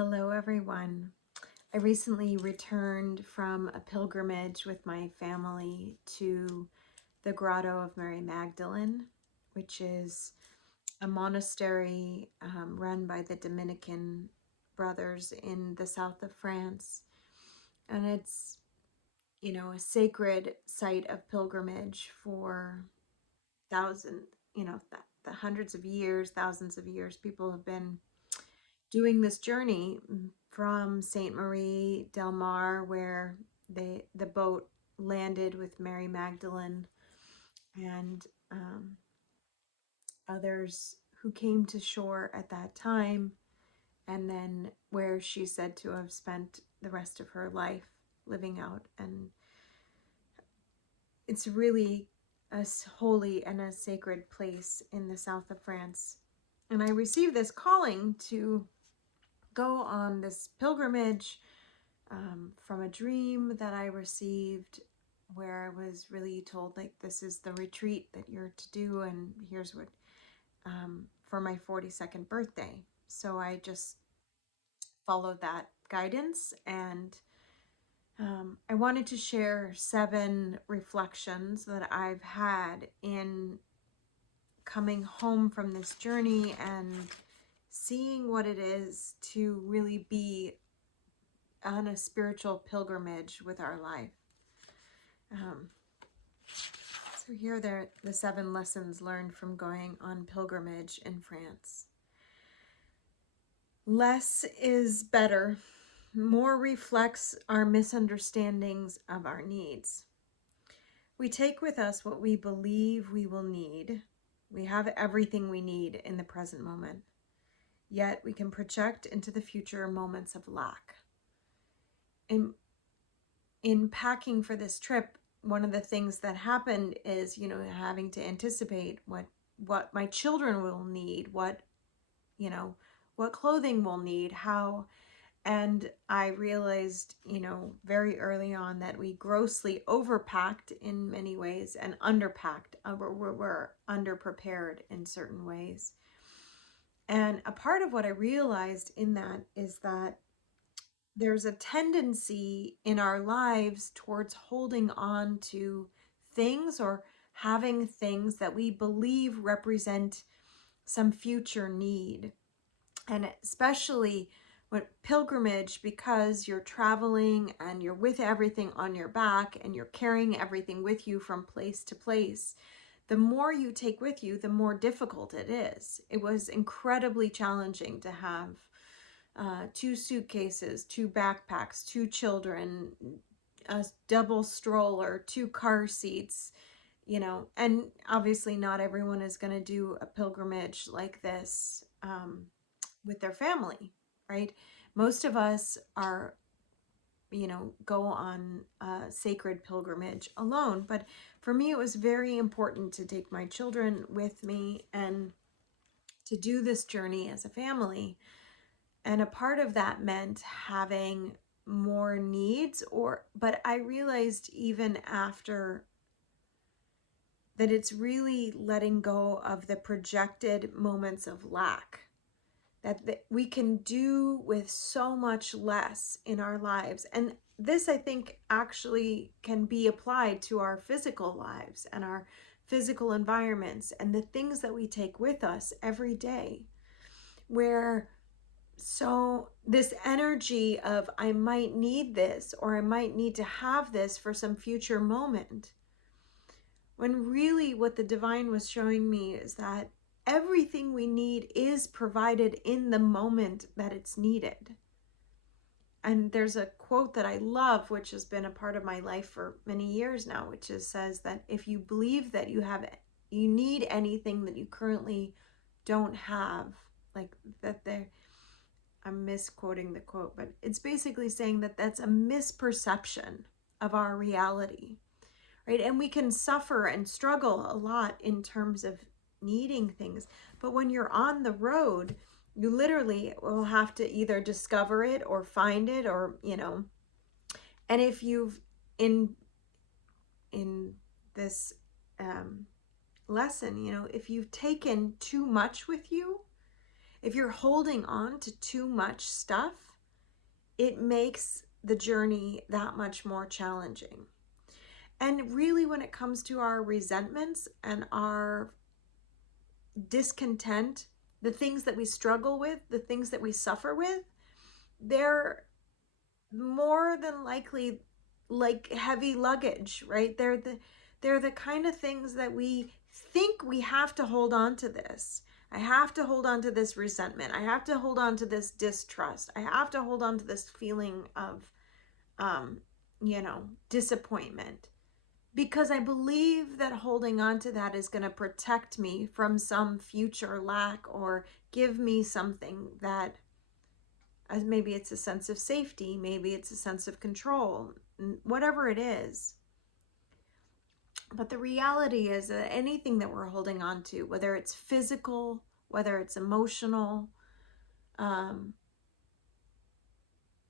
Hello, everyone. I recently returned from a pilgrimage with my family to the Grotto of Mary Magdalene, which is a monastery run by the Dominican brothers in the south of France. And it's, a sacred site of pilgrimage for thousands, the hundreds of years, thousands of years. People have been doing this journey from Saint Marie del Mar, where the boat landed with Mary Magdalene and others who came to shore at that time, and then where she's said to have spent the rest of her life living out. And it's really a holy and a sacred place in the south of France. And I received this calling to go on this pilgrimage from a dream that I received, where I was really told, like, this is the retreat that you're to do, and here's what, for my 42nd birthday. So I just followed that guidance, and I wanted to share 7 reflections that I've had in coming home from this journey and seeing what it is to really be on a spiritual pilgrimage with our life. So here are the 7 lessons learned from going on pilgrimage in France. Less is better. More reflects our misunderstandings of our needs. We take with us what we believe we will need. We have everything we need in the present moment. Yet we can project into the future moments of lack. In packing for this trip, one of the things that happened is, having to anticipate what my children will need, what clothing we'll need, how. And I realized, very early on that we grossly overpacked in many ways and underpacked. We're underprepared in certain ways. And a part of what I realized in that is that there's a tendency in our lives towards holding on to things or having things that we believe represent some future need. And especially when pilgrimage, because you're traveling and you're with everything on your back and you're carrying everything with you from place to place, the more you take with you, the more difficult it is. It was incredibly challenging to have 2 suitcases, 2 backpacks, 2 children, a double stroller, 2 car seats, and obviously not everyone is going to do a pilgrimage like this with their family, right? Most of us are, go on a sacred pilgrimage alone. But for me, it was very important to take my children with me and to do this journey as a family. And a part of that meant having more needs, but I realized even after that it's really letting go of the projected moments of lack, that we can do with so much less in our lives. And this, I think, actually can be applied to our physical lives and our physical environments and the things that we take with us every day, where so this energy of I might need this or I might need to have this for some future moment, when really what the divine was showing me is that everything we need is provided in the moment that it's needed. And there's a quote that I love, which has been a part of my life for many years now, which says that if you believe that you need anything that you currently don't have, like that I'm misquoting the quote, but it's basically saying that that's a misperception of our reality, right? And we can suffer and struggle a lot in terms of needing things. But when you're on the road, you literally will have to either discover it or find it, or, and if you've in this lesson, if you've taken too much with you, If you're holding on to too much stuff, it makes the journey that much more challenging. And really, when it comes to our resentments and our discontent, the things that we struggle with, the things that we suffer with, they're more than likely like heavy luggage, right? They're the kind of things that we think we have to hold on to this. I have to hold on to this resentment. I have to hold on to this distrust. I have to hold on to this feeling of disappointment, because I believe that holding on to that is going to protect me from some future lack or give me something that, as maybe it's a sense of safety, maybe it's a sense of control, whatever it is. But the reality is that anything that we're holding on to, whether it's physical, whether it's emotional,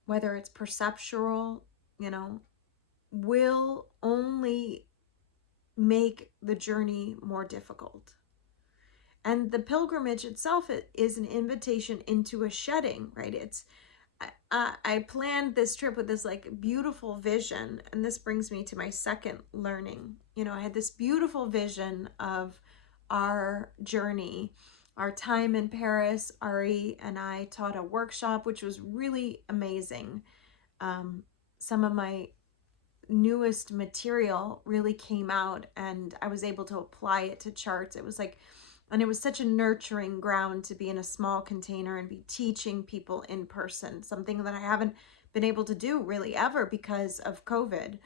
whether it's perceptual, will only make the journey more difficult. And the pilgrimage itself is an invitation into a shedding, right? I planned this trip with this like beautiful vision, and this brings me to my second learning. I had this beautiful vision of our journey, our time in Paris. Ari and I taught a workshop, which was really amazing. Some of my newest material really came out, and I was able to apply it to charts. It was such a nurturing ground to be in a small container and be teaching people in person, something that I haven't been able to do really ever because of COVID.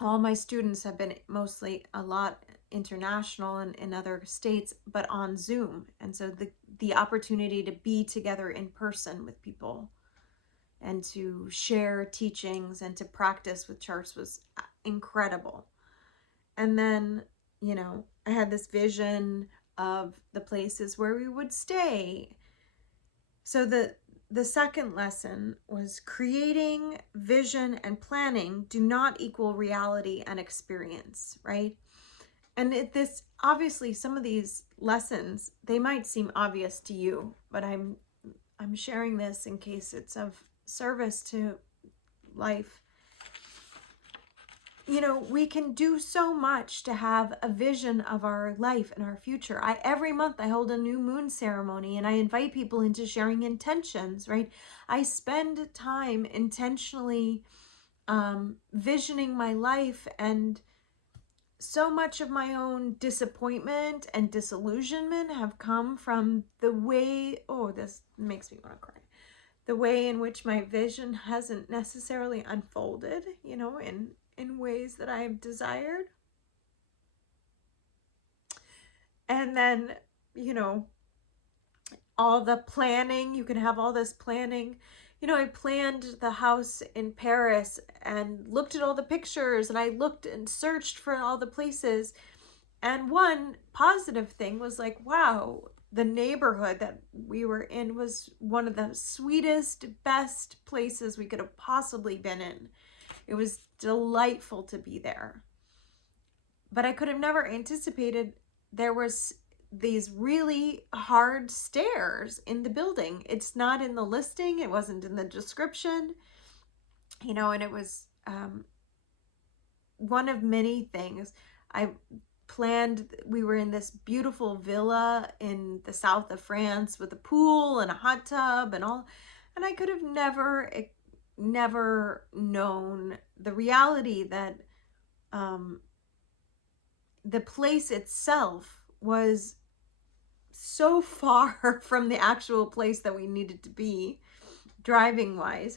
All my students have been mostly a lot international and in other states, but on Zoom. And so the opportunity to be together in person with people and to share teachings and to practice with charts was incredible. And then, I had this vision of the places where we would stay. So the second lesson was creating vision and planning do not equal reality and experience, right? And this obviously, some of these lessons, they might seem obvious to you, but I'm sharing this in case it's of service to life. We can do so much to have a vision of our life and our future. Every month I hold a new moon ceremony and I invite people into sharing intentions, right? I spend time intentionally visioning my life, and so much of my own disappointment and disillusionment have come from the way, this makes me want to cry, the way in which my vision hasn't necessarily unfolded, in ways that I've desired. And then, all the planning, you can have all this planning. I planned the house in Paris and looked at all the pictures, and I looked and searched for all the places. And one positive thing was like, wow, the neighborhood that we were in was one of the sweetest, best places we could have possibly been in. It was delightful to be there. But I could have never anticipated there was these really hard stairs in the building. It's not in the listing. It wasn't in the description, and it was one of many things. I planned, we were in this beautiful villa in the south of France with a pool and a hot tub and all, and I could have never known the reality that the place itself was so far from the actual place that we needed to be driving wise.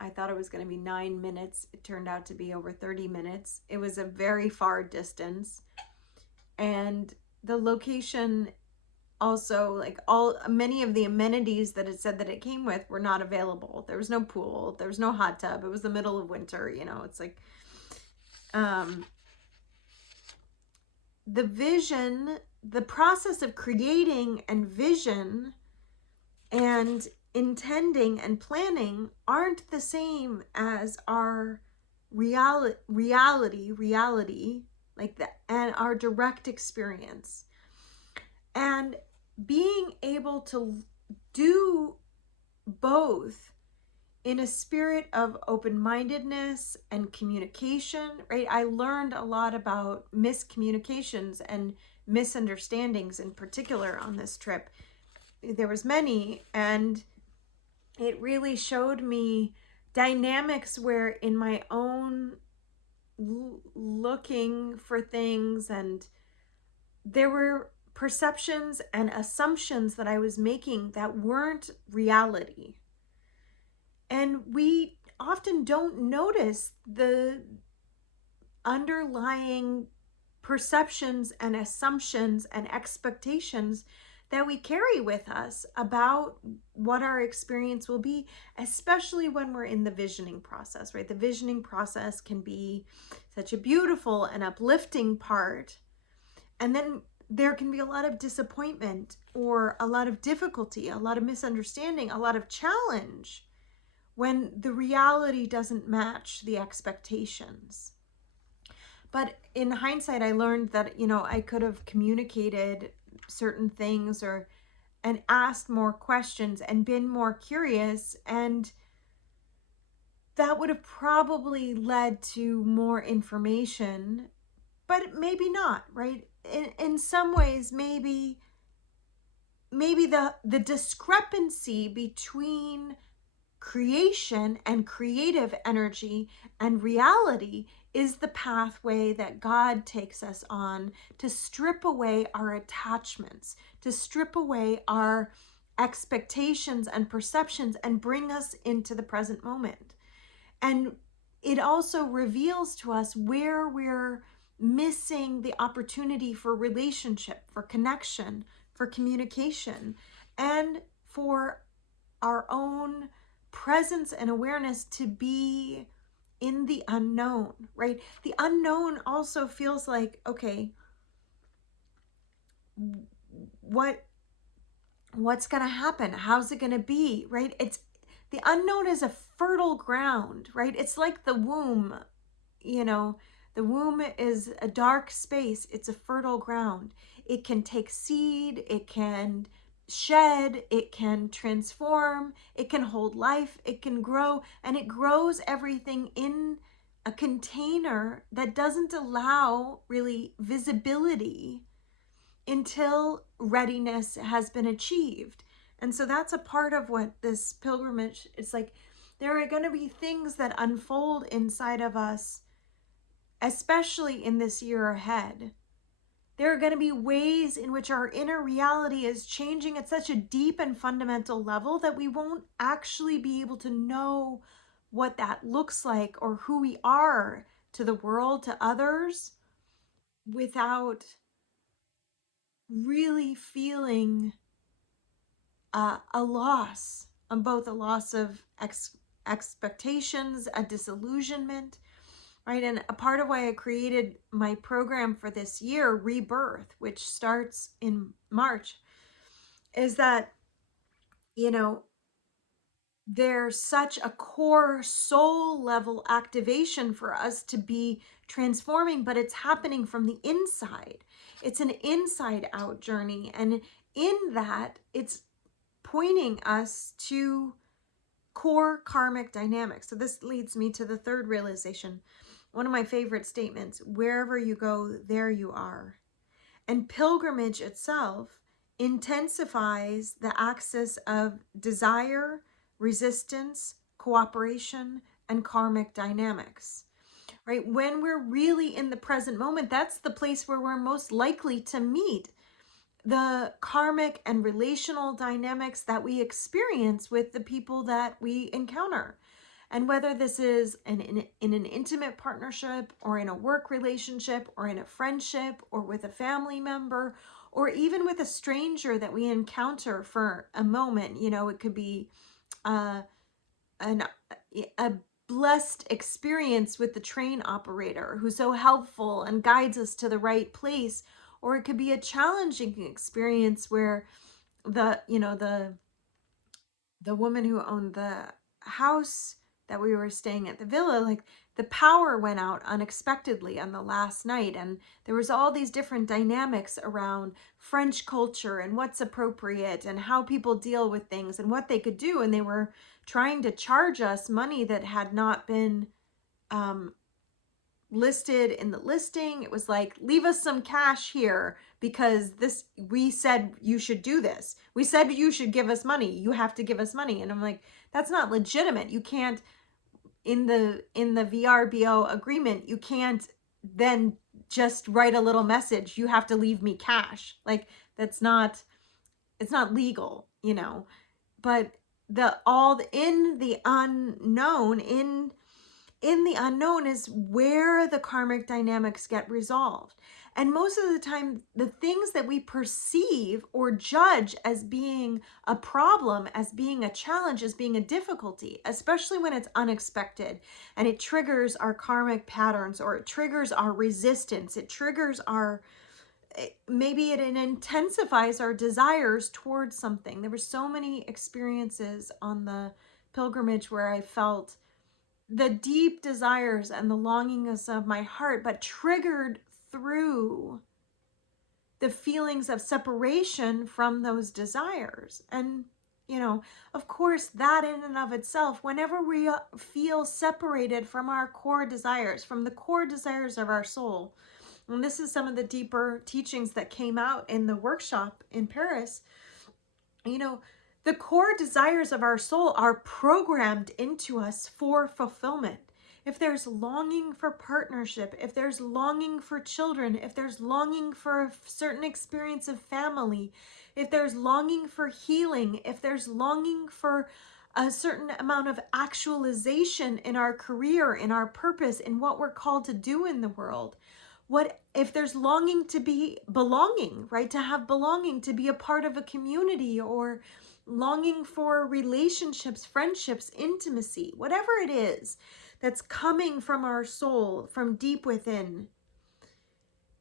I thought it was going to be 9 minutes. It turned out to be over 30 minutes. It was a very far distance. And the location also, many of the amenities that it said that it came with were not available. There was no pool. There was no hot tub. It was the middle of winter. It's like, the vision, the process of creating and vision and intending and planning aren't the same as our reality, like that, and our direct experience. And being able to do both in a spirit of open-mindedness and communication, right? I learned a lot about miscommunications and misunderstandings in particular on this trip. There was many, and it really showed me dynamics where in my own looking for things, and there were perceptions and assumptions that I was making that weren't reality. And we often don't notice the underlying perceptions and assumptions and expectations that we carry with us about what our experience will be, especially when we're in the visioning process, right? The visioning process can be such a beautiful and uplifting part. And then there can be a lot of disappointment or a lot of difficulty, a lot of misunderstanding, a lot of challenge when the reality doesn't match the expectations. But in hindsight, I learned that, I could have communicated certain things or and asked more questions and been more curious, and that would have probably led to more information, but maybe not, right? In some ways, maybe the discrepancy between creation and creative energy and reality is the pathway that God takes us on to strip away our attachments, to strip away our expectations and perceptions and bring us into the present moment. And it also reveals to us where we're missing the opportunity for relationship, for connection, for communication, and for our own presence and awareness to be in the unknown, right? The unknown also feels like, okay, what's going to happen? How's it going to be, right? It's the unknown is a fertile ground, right? It's like the womb, the womb is a dark space. It's a fertile ground. It can take seed, it can shed, it can transform, it can hold life, it can grow, and it grows everything in a container that doesn't allow really visibility until readiness has been achieved. And so that's a part of what this pilgrimage is like. There are going to be things that unfold inside of us, especially in this year ahead. There are going to be ways in which our inner reality is changing at such a deep and fundamental level that we won't actually be able to know what that looks like or who we are to the world, to others, without really feeling a loss, on both a loss of expectations, a disillusionment, right? And a part of why I created my program for this year, Rebirth, which starts in March, is that, there's such a core soul level activation for us to be transforming, but it's happening from the inside. It's an inside out journey. And in that, it's pointing us to core karmic dynamics. So this leads me to the third realization. One of my favorite statements: wherever you go, there you are. And pilgrimage itself intensifies the axis of desire, resistance, cooperation, and karmic dynamics, right? When we're really in the present moment, that's the place where we're most likely to meet the karmic and relational dynamics that we experience with the people that we encounter. And whether this is in an intimate partnership or in a work relationship or in a friendship or with a family member or even with a stranger that we encounter for a moment, it could be a blessed experience with the train operator who's so helpful and guides us to the right place, or it could be a challenging experience where the woman who owned the house that we were staying at, the villa, like, the power went out unexpectedly on the last night, and there was all these different dynamics around French culture and what's appropriate and how people deal with things and what they could do, and they were trying to charge us money that had not been um, listed in the listing. It was like, leave us some cash here because this, we said you should do this. We said you should give us money. You have to give us money. And I'm like, that's not legitimate. You can't, in the VRBO agreement, you can't then just write a little message, you have to leave me cash. Like, that's not, it's not legal, you know. But the all in the unknown, in the unknown is where the karmic dynamics get resolved. And most of the time, the things that we perceive or judge as being a problem, as being a challenge, as being a difficulty, especially when it's unexpected and it triggers our karmic patterns, or it triggers our resistance, it triggers our, maybe it intensifies our desires towards something. There were so many experiences on the pilgrimage where I felt the deep desires and the longings of my heart, but triggered through the feelings of separation from those desires. And, you know, of course, that in and of itself, whenever we feel separated from our core desires, from the core desires of our soul, and this is some of the deeper teachings that came out in the workshop in Paris, you know, the core desires of our soul are programmed into us for fulfillment. If there's longing for partnership, if there's longing for children, if there's longing for a certain experience of family, if there's longing for healing, if there's longing for a certain amount of actualization in our career, in our purpose, in what we're called to do in the world, what if there's longing to be belonging, right? To have belonging, to be a part of a community, or longing for relationships, friendships, intimacy, whatever it is that's coming from our soul, from deep within.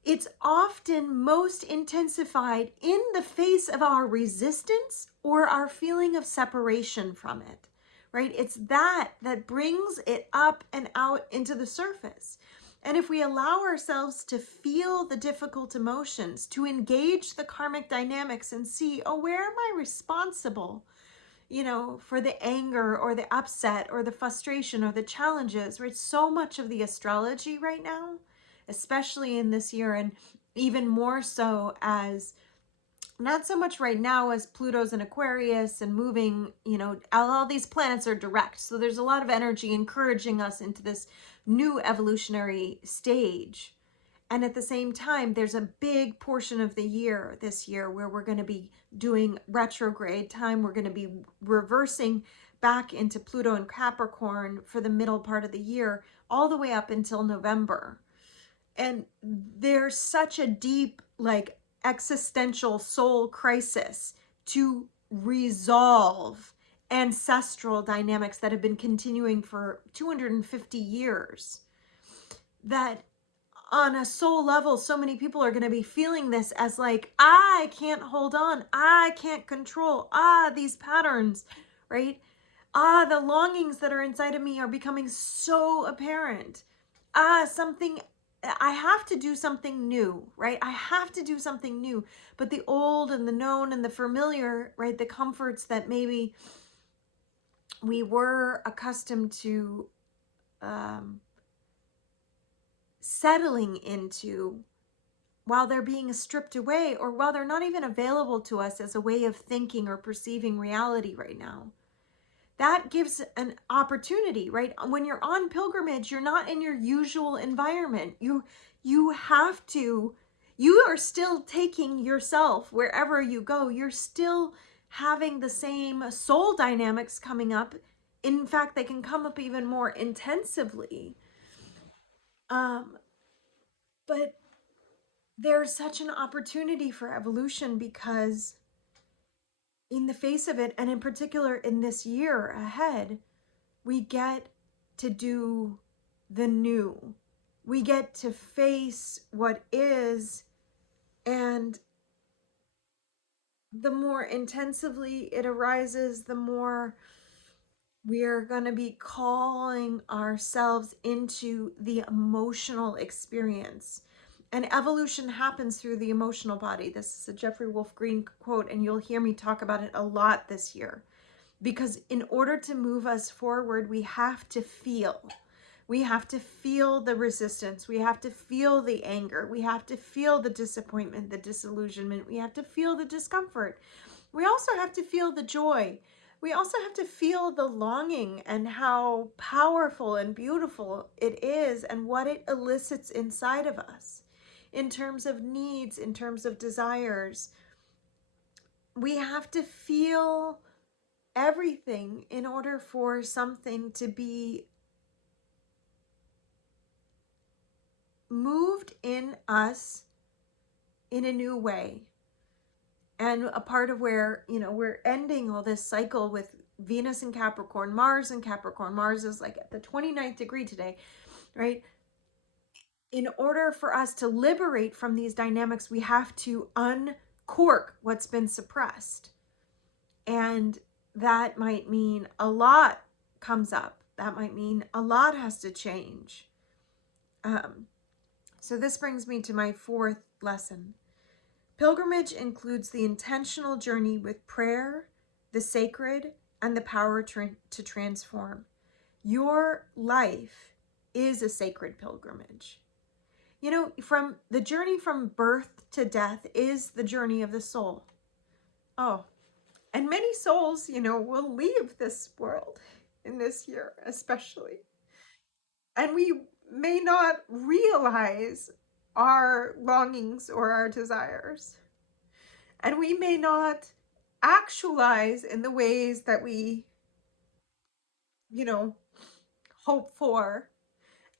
It's often most intensified in the face of our resistance or our feeling of separation from it, right? It's that brings it up and out into the surface. And if we allow ourselves to feel the difficult emotions, to engage the karmic dynamics and see, oh, where am I responsible, you know, for the anger or the upset or the frustration or the challenges, right? So much of the astrology right now, especially in this year, and even more so as, not so much right now as Pluto's in Aquarius and moving, you know, all these planets are direct. So there's a lot of energy encouraging us into this new evolutionary stage. And at the same time, there's a big portion of the year this year where we're going to be doing retrograde time. We're going to be reversing back into Pluto and Capricorn for the middle part of the year, all the way up until November. And there's such a deep, like, existential soul crisis to resolve ancestral dynamics that have been continuing for 250 years, that on a soul level, so many people are going to be feeling this as like, I can't hold on, I can't control, these patterns, right? The longings that are inside of me are becoming so apparent. Something, I have to do something new, right? I have to do something new. But the old and the known and the familiar, right? The comforts that maybe we were accustomed to settling into, while they're being stripped away, or while they're not even available to us as a way of thinking or perceiving reality right now. That gives an opportunity, right? When you're on pilgrimage, you're not in your usual environment. You have to, you are still taking yourself wherever you go. You're still having the same soul dynamics coming up. In fact, they can come up even more intensively. But there's such an opportunity for evolution, because in the face of it, and in particular in this year ahead, we get to do the new. We get to face what is, and the more intensively it arises, the more We are going to be calling ourselves into the emotional experience. And evolution happens through the emotional body. This is a Jeffrey Wolf Green quote, and you'll hear me talk about it a lot this year. Because in order to move us forward, we have to feel. We have to feel the resistance. We have to feel the anger. We have to feel the disappointment, the disillusionment. We have to feel the discomfort. We also have to feel the joy. We also have to feel the longing and how powerful and beautiful it is and what it elicits inside of us in terms of needs, in terms of desires. We have to feel everything in order for something to be moved in us in a new way. And a part of where, we're ending all this cycle with Venus in Capricorn, Mars in Capricorn. Mars is like at the 29th degree today, right? In order for us to liberate from these dynamics, we have to uncork what's been suppressed. And that might mean a lot comes up. That might mean a lot has to change. So this brings me to my fourth lesson. Pilgrimage includes the intentional journey with prayer, the sacred, and the power to transform. Your life is a sacred pilgrimage. From the journey from birth to death is the journey of the soul. Oh, and many souls, will leave this world in this year, especially. And we may not realize our longings or our desires. And we may not actualize in the ways that we, hope for.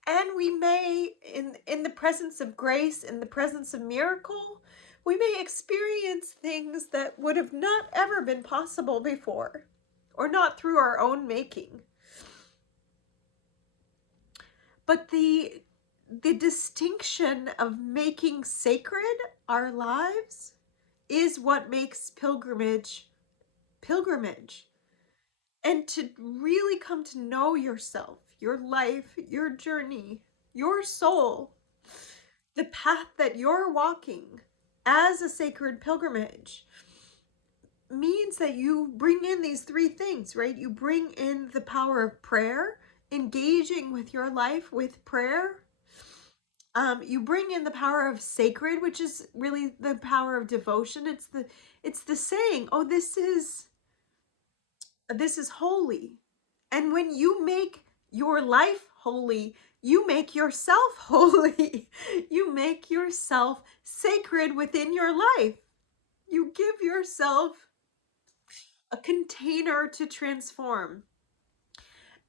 And we may, in the presence of grace, in the presence of miracle, we may experience things that would have not ever been possible before, or not through our own making. But the distinction of making sacred our lives is what makes pilgrimage. And to really come to know yourself, your life, your journey, your soul, the path that you're walking as a sacred pilgrimage means that you bring in these three things, right? You bring in the power of prayer, engaging with your life with prayer. You bring in the power of sacred, which is really the power of devotion. It's the saying, oh, this is holy. And when you make your life holy, you make yourself holy. You make yourself sacred within your life. You give yourself a container to transform.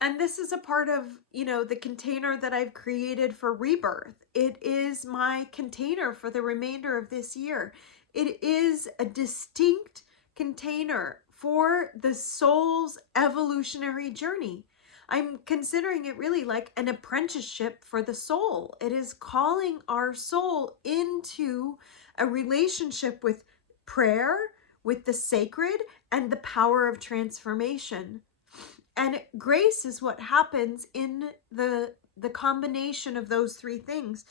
And this is a part of, the container that I've created for rebirth. It is my container for the remainder of this year. It is a distinct container for the soul's evolutionary journey. I'm considering it really like an apprenticeship for the soul. It is calling our soul into a relationship with prayer, with the sacred, and the power of transformation. And grace is what happens in the combination of those three things.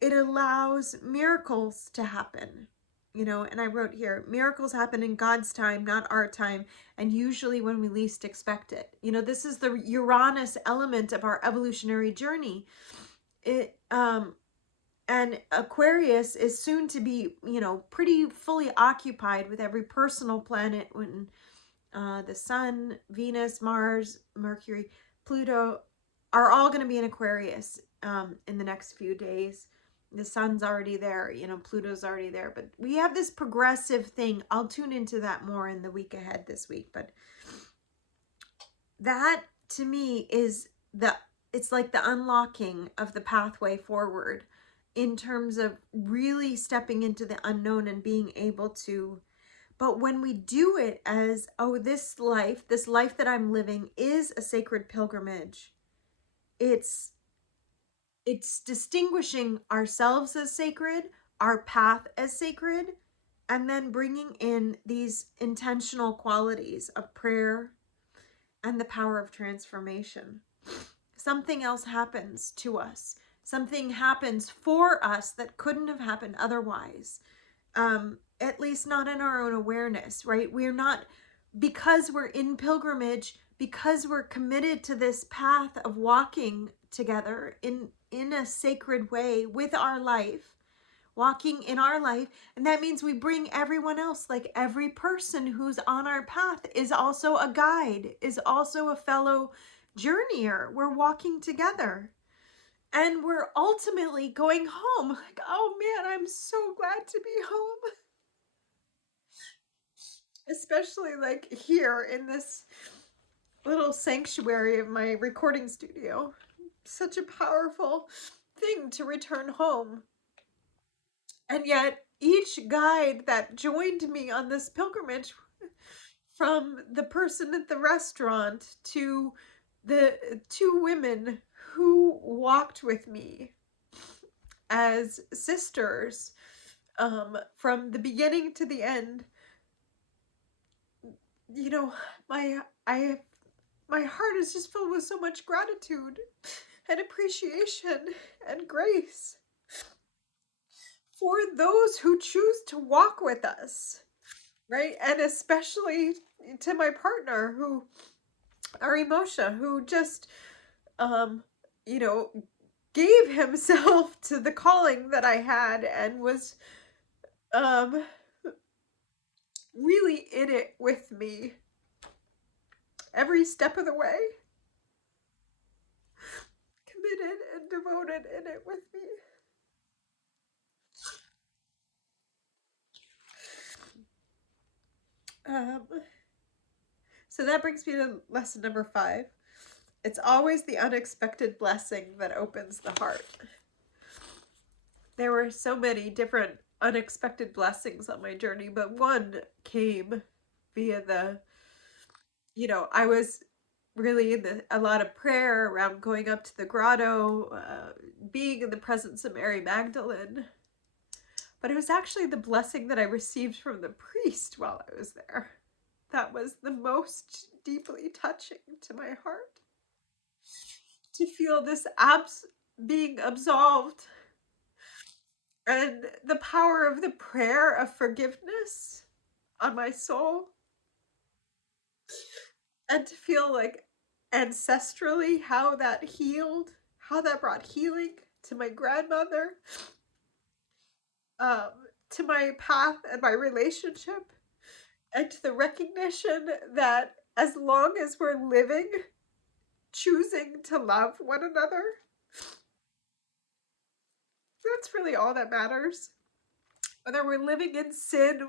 It allows miracles to happen. And I wrote here, miracles happen in God's time, not our time, and usually when we least expect it. This is the Uranus element of our evolutionary journey. And Aquarius is soon to be, pretty fully occupied with every personal planet when the Sun, Venus, Mars, Mercury, Pluto are all going to be in Aquarius in the next few days. The Sun's already there, Pluto's already there. But we have this progressive thing. I'll tune into that more in the week ahead this week. But that, to me, is it's like the unlocking of the pathway forward in terms of really stepping into the unknown and being able to. But when we do it as, oh, this life that I'm living is a sacred pilgrimage, it's distinguishing ourselves as sacred, our path as sacred, and then bringing in these intentional qualities of prayer and the power of transformation. Something else happens to us. Something happens for us that couldn't have happened otherwise. At least not in our own awareness, right? We're not, because we're in pilgrimage, because we're committed to this path of walking together in a sacred way with our life, walking in our life. And that means we bring everyone else, like every person who's on our path is also a guide, is also a fellow journeyer. We're walking together. And we're ultimately going home. Like, oh man, I'm so glad to be home. Especially like here in this little sanctuary of my recording studio. Such a powerful thing to return home. And yet each guide that joined me on this pilgrimage, from the person at the restaurant to the two women who walked with me as sisters, from the beginning to the end, you know, my heart is just filled with so much gratitude and appreciation and grace for those who choose to walk with us, right? And especially to my partner, who, Arimosha, who just, you know, gave himself to the calling that I had and was really in it with me every step of the way, committed and devoted in it with me. So that brings me to lesson number 5. It's always the unexpected blessing that opens the heart. There were so many different unexpected blessings on my journey, but one came via the, you know, I was really in a lot of prayer around going up to the grotto, being in the presence of Mary Magdalene. But it was actually the blessing that I received from the priest while I was there that was the most deeply touching to my heart. To feel this being absolved, and the power of the prayer of forgiveness on my soul, and to feel like ancestrally how that healed, how that brought healing to my grandmother, to my path and my relationship, and to the recognition that as long as we're living, choosing to love one another, that's really all that matters. Whether we're living in sin,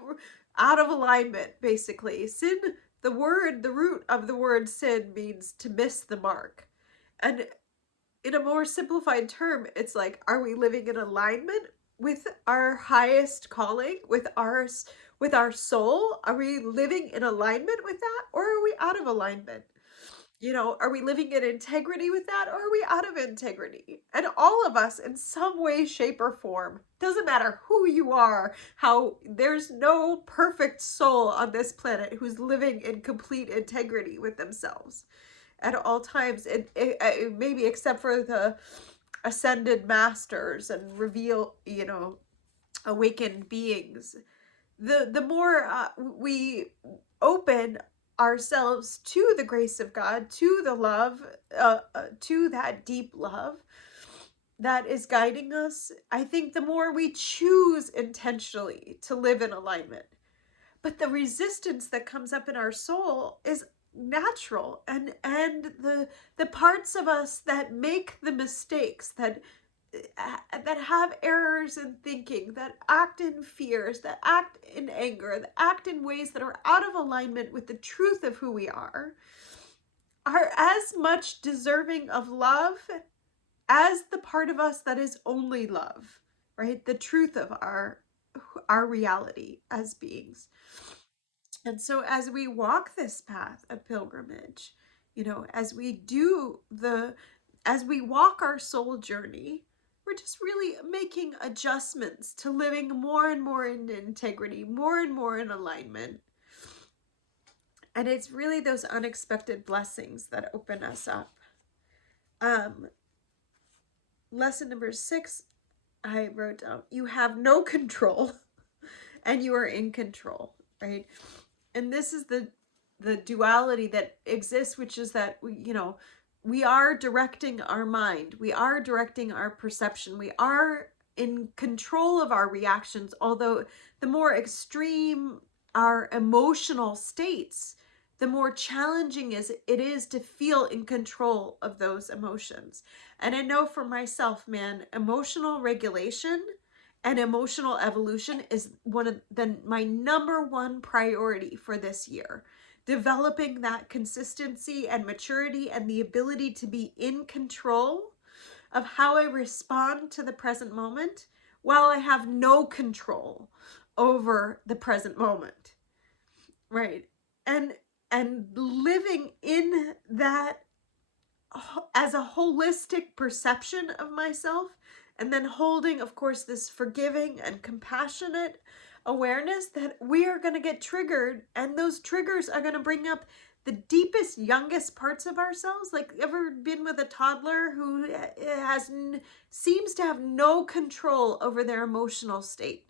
out of alignment, basically. Sin, the root of the word sin means to miss the mark. And in a more simplified term, it's like, are we living in alignment with our highest calling, with our soul? Are we living in alignment with that, or are we out of alignment? You know, are we living in integrity with that, or are we out of integrity? And all of us, in some way, shape, or form, doesn't matter who you are, how, there's no perfect soul on this planet who's living in complete integrity with themselves at all times. Maybe except for the ascended masters and awakened beings. The more we open ourselves to the grace of God, to the love, to that deep love that is guiding us, I think the more we choose intentionally to live in alignment. But the resistance that comes up in our soul is natural, and the parts of us that make the mistakes, that have errors in thinking, that act in fears, that act in anger, that act in ways that are out of alignment with the truth of who we are as much deserving of love as the part of us that is only love, right? The truth of our reality as beings. And so as we walk this path of pilgrimage, as we walk our soul journey, we're just really making adjustments to living more and more in integrity, more and more in alignment. And it's really those unexpected blessings that open us up. Um, Lesson number 6, I wrote down, you have no control and you are in control, right? And this is the duality that exists, which is that we are directing our mind, we are directing our perception, we are in control of our reactions, although the more extreme our emotional states, the more challenging it is to feel in control of those emotions. And I know for myself, man, emotional regulation and emotional evolution is one of my number one priority for this year. Developing that consistency and maturity and the ability to be in control of how I respond to the present moment while I have no control over the present moment. Right. And living in that as a holistic perception of myself, and then holding, of course, this forgiving and compassionate awareness that we are going to get triggered, and those triggers are going to bring up the deepest, youngest parts of ourselves. Like, ever been with a toddler who seems to have no control over their emotional state?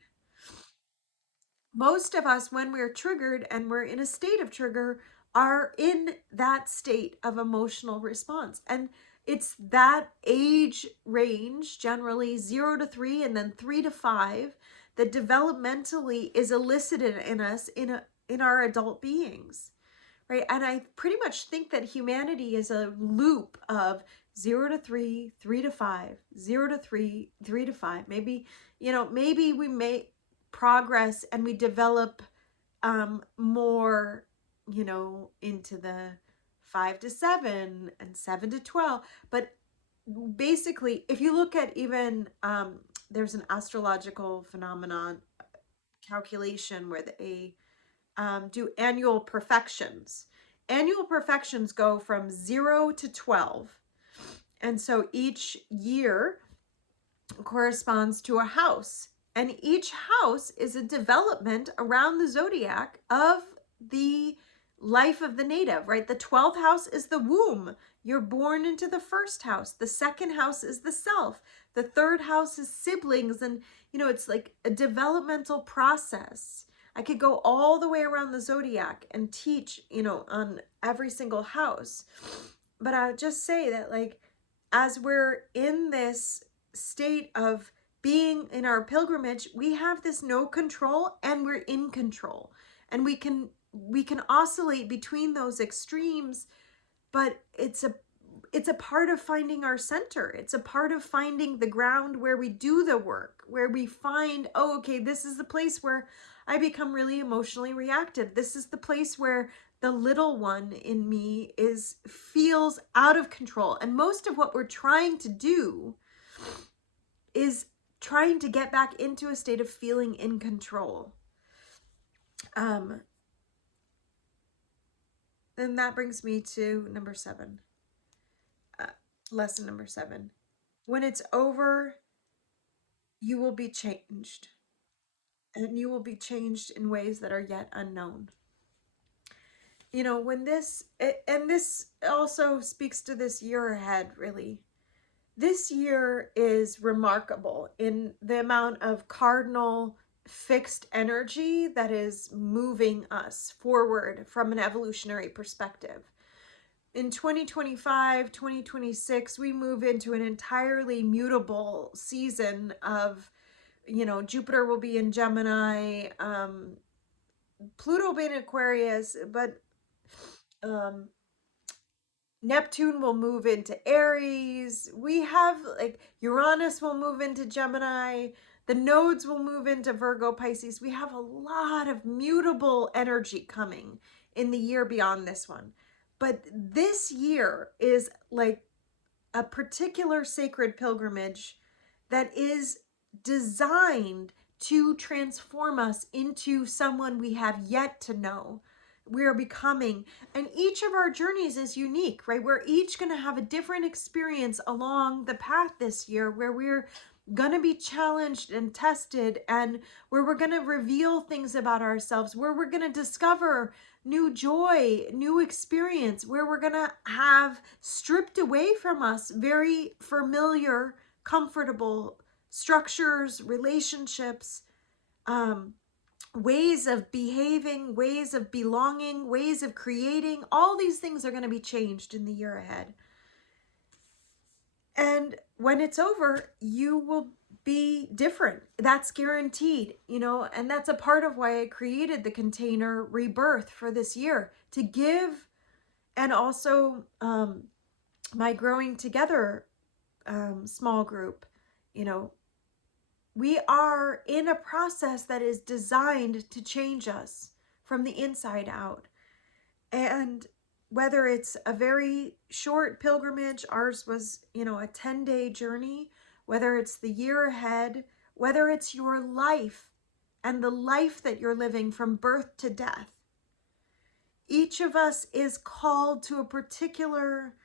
Most of us, when we're triggered and we're in a state of trigger, are in that state of emotional response. And it's that age range, generally 0 to 3 and then 3 to 5, that developmentally is elicited in us in our adult beings. Right? And I pretty much think that humanity is a loop of 0 to 3, 3 to 5, 0 to 3, 3 to 5. Maybe, maybe we may progress and we develop more, into the 5 to 7 and 7 to 12. But basically, if you look at even, there's an astrological phenomenon calculation where they do annual perfections. Annual perfections go from 0 to 12. And so each year corresponds to a house. And each house is a development around the zodiac of the life of the native, right? The 12th house is the womb. You're born into the first house. The second house is the self. The third house is siblings. And, it's like a developmental process. I could go all the way around the zodiac and teach, on every single house. But I would just say that, like, as we're in this state of being in our pilgrimage, we have this no control and we're in control. And we can oscillate between those extremes, but it's a part of finding our center. It's a part of finding the ground where we do the work, where we find, oh, okay, this is the place where I become really emotionally reactive. This is the place where the little one in me feels out of control. And most of what we're trying to do is trying to get back into a state of feeling in control. And that brings me to number 7. Lesson number 7. When it's over, you will be changed. And you will be changed in ways that are yet unknown. When this also speaks to this year ahead, really. This year is remarkable in the amount of cardinal fixed energy that is moving us forward from an evolutionary perspective. In 2025, 2026, we move into an entirely mutable season of, Jupiter will be in Gemini, Pluto will be in Aquarius, but Neptune will move into Aries. We have, like, Uranus will move into Gemini. The nodes will move into Virgo, Pisces. We have a lot of mutable energy coming in the year beyond this one. But this year is like a particular sacred pilgrimage that is designed to transform us into someone we have yet to know. We're becoming, and each of our journeys is unique, right? We're each going to have a different experience along the path this year, where we're going to be challenged and tested, and where we're going to reveal things about ourselves, where we're going to discover new joy, new experience, where we're going to have stripped away from us very familiar, comfortable structures, relationships, um, ways of behaving, ways of belonging, ways of creating. All these things are going to be changed in the year ahead. And when it's over, you will be different. That's guaranteed, and that's a part of why I created the container rebirth for this year, to give. And also my growing together small group, we are in a process that is designed to change us from the inside out. And whether it's a very short pilgrimage, ours was, a 10-day journey, whether it's the year ahead, whether it's your life and the life that you're living from birth to death, each of us is called to a particular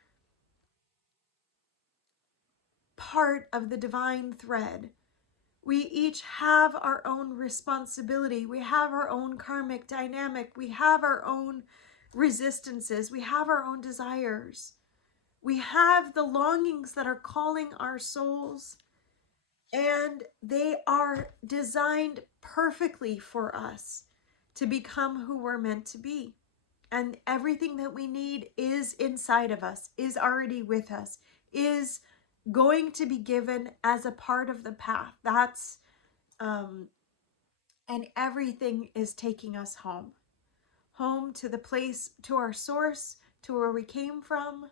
part of the divine thread. We each have our own responsibility. We have our own karmic dynamic. We have our own resistances. We have our own desires. We have the longings that are calling our souls, and they are designed perfectly for us to become who we're meant to be. And everything that we need is inside of us, is already with us, is going to be given as a part of the path. That's and everything is taking us home to the place, to our source, to where we came from,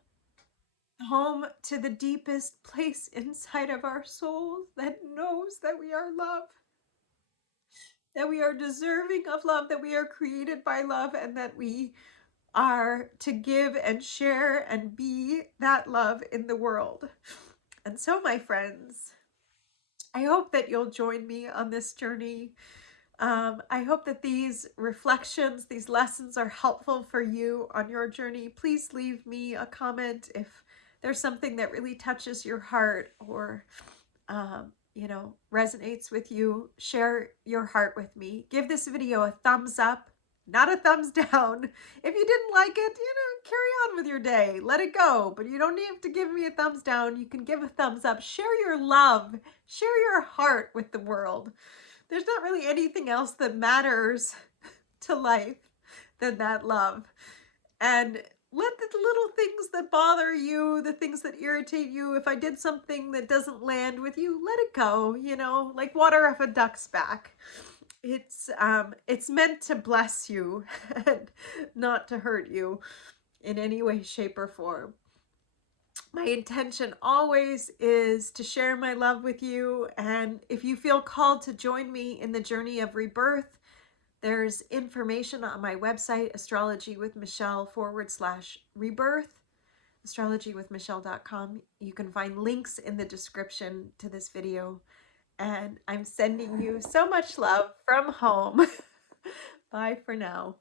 home to the deepest place inside of our soul that knows that we are love, that we are deserving of love, that we are created by love, and that we are to give and share and be that love in the world. And so, my friends, I hope that you'll join me on this journey. I hope that these reflections, these lessons are helpful for you on your journey. Please leave me a comment if there's something that really touches your heart or, resonates with you. Share your heart with me. Give this video a thumbs up, not a thumbs down. If you didn't like it, carry on with your day. Let it go. But you don't need to give me a thumbs down. You can give a thumbs up. Share your love. Share your heart with the world. There's not really anything else that matters to life than that love. And let the little things that bother you, the things that irritate you, if I did something that doesn't land with you, let it go, like water off a duck's back. It's meant to bless you and not to hurt you in any way, shape, or form. My intention always is to share my love with you. And if you feel called to join me in the journey of rebirth, there's information on my website, astrologywithmichelle/rebirth, astrologywithmichelle.com. You can find links in the description to this video. And I'm sending you so much love from home. Bye for now.